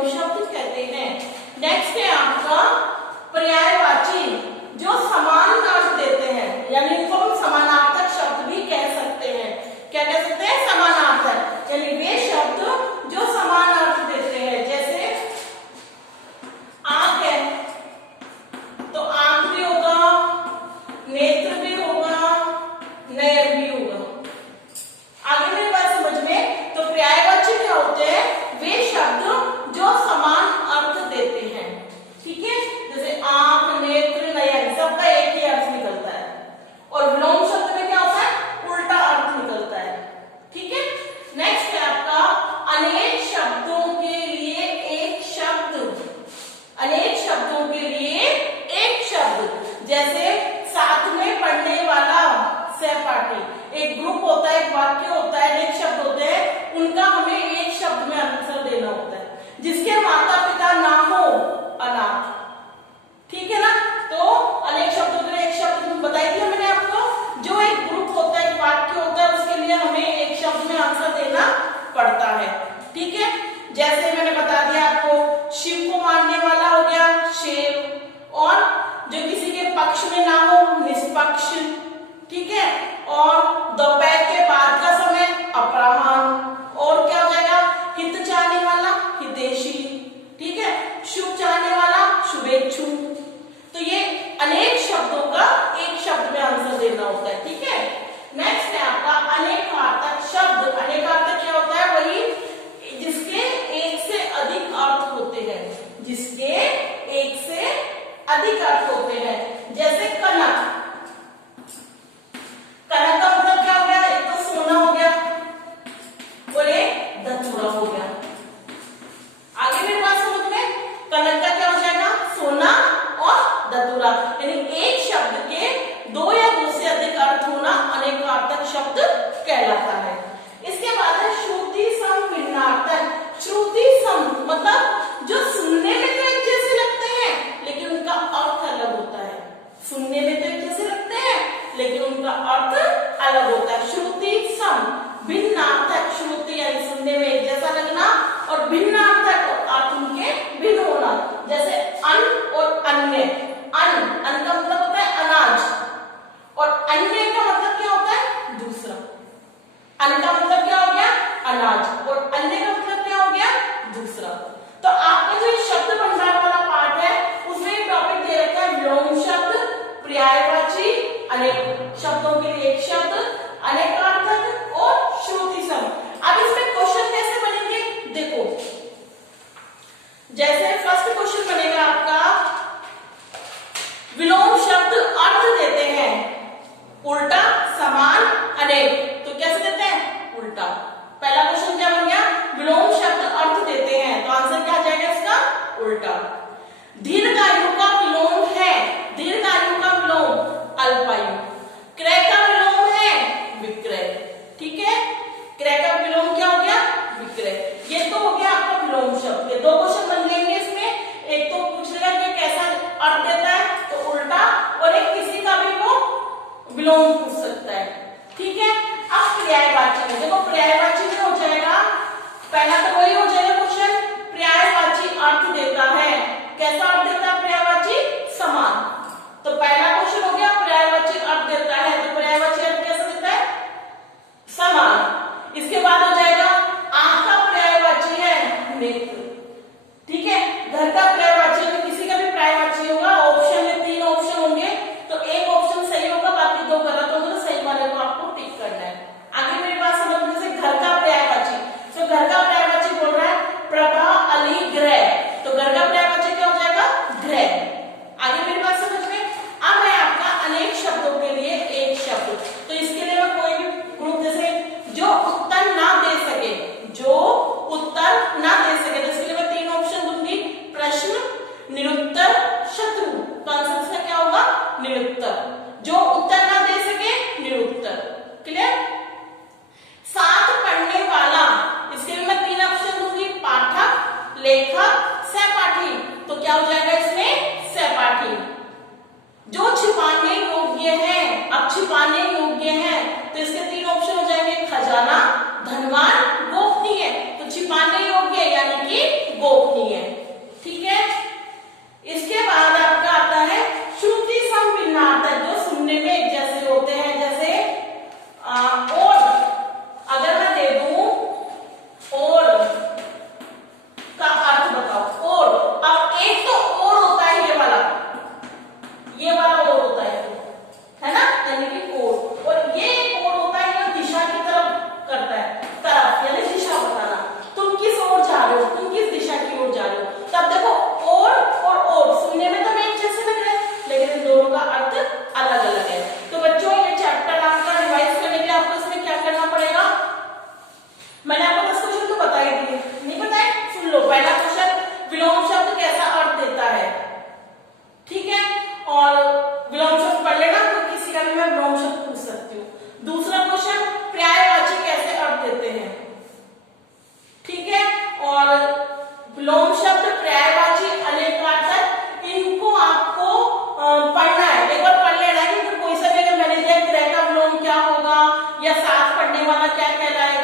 विलोम शब्द कहते हैं। नेक्स्ट है आपका पर्यायवाची, जो समान अर्थ देते हैं, यानी इनको हम समानार्थक शब्द भी कह सकते हैं। क्या कह सकते हैं? समानार्थक, यानी वे शब्द जो समान अर्थ देते हैं। जैसे आंख है तो आंख भी होगा, नेत्र भी होगा, नयन भी होगा। आगे मेरी बात समझ में? तो पर्यायवाची क्या होते हैं? वे शब्द जो समान अर्थ देते हैं। ठीक है, जैसे आंख, नेत्र, नयन, सबका एक ही अर्थ निकलता है। और विलोम शब्द में क्या होता है? उल्टा अर्थ निकलता है। ठीक है, नेक्स्ट है आपका अनेक शब्दों के लिए एक शब्द। अनेक शब्दों के लिए एक शब्द, जैसे साथ में पढ़ने वाला, सहपाठी। एक ग्रुप होता है, एक वाक्य होता है, अनेक शब्द होते हैं, उनका हमें एक शब्द में आंसर देना होता है। जिसके माता पिता ना हो, अनाथ। ठीक है ना? तो अनेक शब्दों के लिए एक शब्द बताई दिया मैंने आपको। जो एक ग्रुप होता है, एक वाक्य होता है, उसके लिए हमें एक शब्द में आंसर देना पड़ता है। ठीक है, जैसे मैंने बता दिया आपको, शिव को मानने वाला हो गया शिव, और जो किसी के पक्ष में ना हो, निष्पक्ष। ठीक है, और दोपहर के बाद का समय, अपराह्न। और क्या हो जाएगा? हित चाहने वाला, हितैषी। ठीक है, शुभ चाहने वाला, शुभेच्छु। तो ये अनेक शब्दों का एक शब्द में आंसर देना होता है। ठीक है, नेक्स्ट है आपका अनेकार्थक शब्द। अनेकार्थक क्या होता है? वही जिसके एक से अधिक अर्थ होते हैं। जिसके एक से अधिक अर्थ होते हैं। जैसे कनक। कनक का मतलब क्या हो गया? एक तो सोना हो गया और एक धतूरा हो गया। आगे मेरी बात समझ में? कनक का क्या हो जाएगा? सोना और धतूरा। यानी एक शब्द के दो या दो से अधिक अर्थ होना अनेकार्थक शब्द कहलाता है। इसके बाद है श्रुति सम भिन्नार्थक। श्रुति सम मतलब जो सुनने में तो एक जैसे लगते हैं, लेकिन उनका अर्थ अलग होता है। सुनने में तो एक जैसे लगते हैं, लेकिन उनका अर्थ अलग होता है। श्रुति सम, भिन्नार्थक। श्रुति यानी सुनने में एक जैसा लगना, और भिन्नार्थक अर्थ उनके भिन्न होना। जैसे अन्न और अन्य। अन्न का मतलब होता है अनाज, और अन्य का मतलब क्या होता है? दूसरा। अन्न का मतलब क्या हो गया? अनाज, और अन्य का मतलब क्या हो गया? दूसरा। तो आपका जो शब्द भंडार वाला पार्ट है, उसमें एक टॉपिक दे रखा है विलोम शब्द, पर्यायवाची, अनेक शब्दों के लिए एक शब्द, अनेकार्थक और श्रुति सम। अब इसमें क्वेश्चन कैसे बनेंगे? देखो, जैसे फर्स्ट क्वेश्चन बनेगा आपका, विलोम शब्द अर्थ देते हैं उल्टा, समान, अनेक। तो कैसे देते हैं? उल्टा। पहला क्वेश्चन क्या बन गया? विलोम शब्द अर्थ देते हैं, तो आंसर क्या आ जाएगा इसका? उल्टा। दीर्घायु का विलोम है, दीर्घायु का विलोम अल्पायु। क्रय का विलोम है विक्रय। ठीक है, क्रय का विलोम क्या हो गया? विक्रय। ये तो हो गया आपका विलोम शब्द। दो क्वेश्चन बन जाएंगे इसमें। एक तो पूछ लेगा कि कैसा अर्थ देता है, तो उल्टा, और एक किसी का भी वो विलोम पूछ सकता है। ठीक है, अब पर्यायवाची में देखो, पर्यायवाची में हो जाएगा, पहला तो वही हो जाएगा क्वेश्चन, पर्यायवाची अर्थ देता है। कैसा अर्थ देता है पर्यायवाची? समान। तो पहला क्वेश्चन हो गया, पर्यायवाची अर्थ देता है, तो पर्यायवाची अर्थ कैसा देता है? समान। इसके बाद हो जाएगा, आंख का पर्यायवाची है नेत्र। ठीक है, घर का पर्यायवाची में किसी का भी पर्यायवाची होगा। ऑप्शन में 3 ऑप्शन होंगे, तो एक ऑप्शन सही होगा, बाकी 2 गलत होंगे, तो सही वाले को आपको टिक करना है। आगे मेरी बात समझ में? जैसे घर का पर्यायवाची, तो घर का पर्यायवाची बोल रहा है प्रभा, अली, ग्रह। तो घर का पर्यायवाची क्या हो जाएगा? ग्रह। आगे मेरी बात समझ में? अब है आपका अनेक शब्दों के लिए एक शब्द। तो इसके लिए मैं कोई भी ग्रुप, जैसे जो उत्तर ना दे सके, जो उत्तर ना दे सके, जैसे विलोम शब्द, पर्यायवाची, अनेकार्थक, इनको आपको पढ़ना है। एक बार पढ़ लेना है कि कोई सा भी अगर मैंने दिया क्रय का विलोम क्या होगा या साथ पढ़ने वाला क्या कहलाएगा,